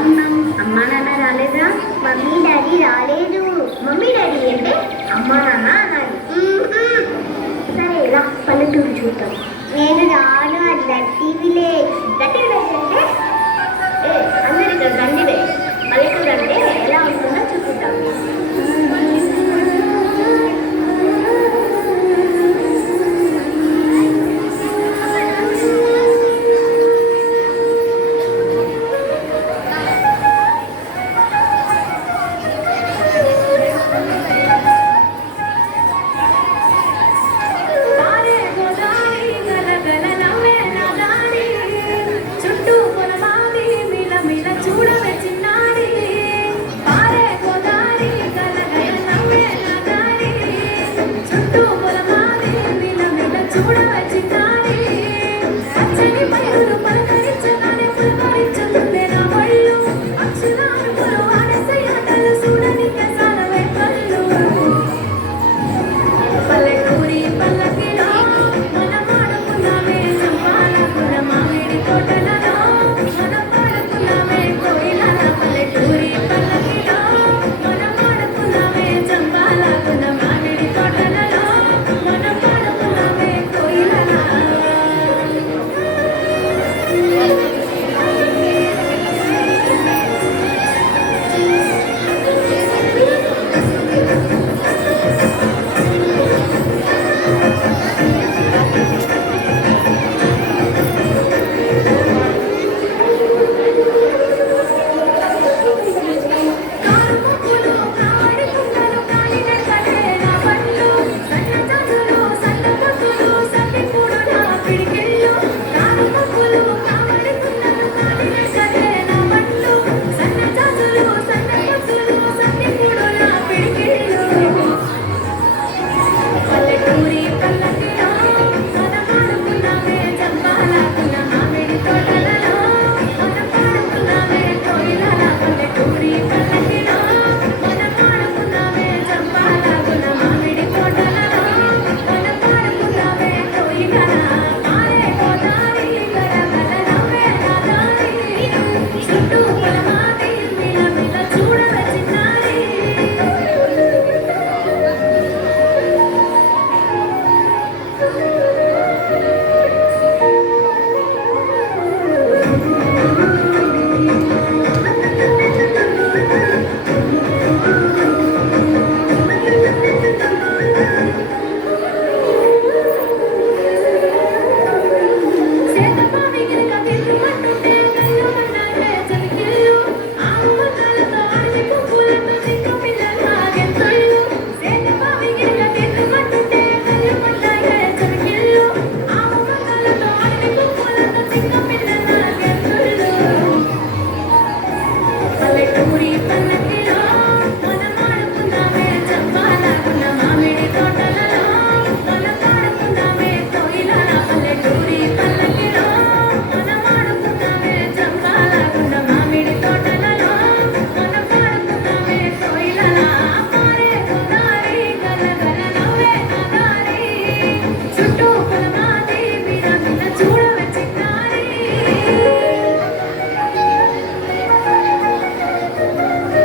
ఉన్నాం? అమ్మా నాన్న రాలేదా? మమ్మీ డాడీ రాలేదు. మమ్మీ డాడీ అంటే అమ్మా నాన్న అనాలి. సరే రా పల్లెటూరు చూద్దాం. నేను రాను. అది గట్టి విలేజ్. గట్టి విలేజ్ అంటే అందరు ఇక్కడ రండివే. పల్లెటూరు అంటే ఎలా ఉంటుందో చూపిద్దాం.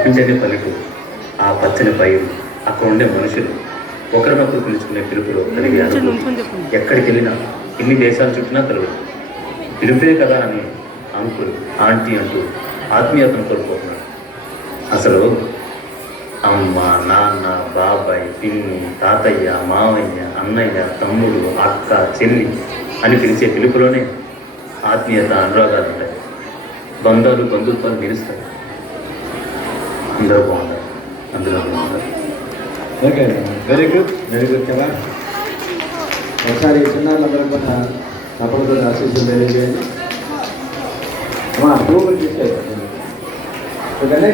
పింఛని పల్లెటూరు, ఆ పచ్చని పైరు, అక్కడ ఉండే మనుషులు, ఒకరినొకరు పిలుచుకునే పిలుపులో కలిగే అనుభూతి ఎక్కడికి వెళ్ళినా, ఎన్ని దేశాలు చుట్టినా కలగదు. పిలుపే కదా అని అంకుల్ ఆంటీ అంటూ ఆత్మీయతను కోల్పోతున్నాడు. అసలు అమ్మ నాన్న బాబాయ్ పిన్ని తాతయ్య మావయ్య అన్నయ్య తమ్ముడు అక్క చెల్లి అని పిలిచే పిలుపులోనే ఆత్మీయత అనురాగాలు ఉంటాయి. బంధాలు బంధుత్వాలు నిలుస్తాయి. అందరూ బాగుంటారు, అందులో బాగుంటారు. ఓకే, వెరీ గుడ్ కదా. ఒకసారి చిన్నారులందరూ కూడా తప్పకుండా ఆశీస్సులు తెలియజేయండి. అమ్మా గ్రూపులు తీసేయండి. ఓకే.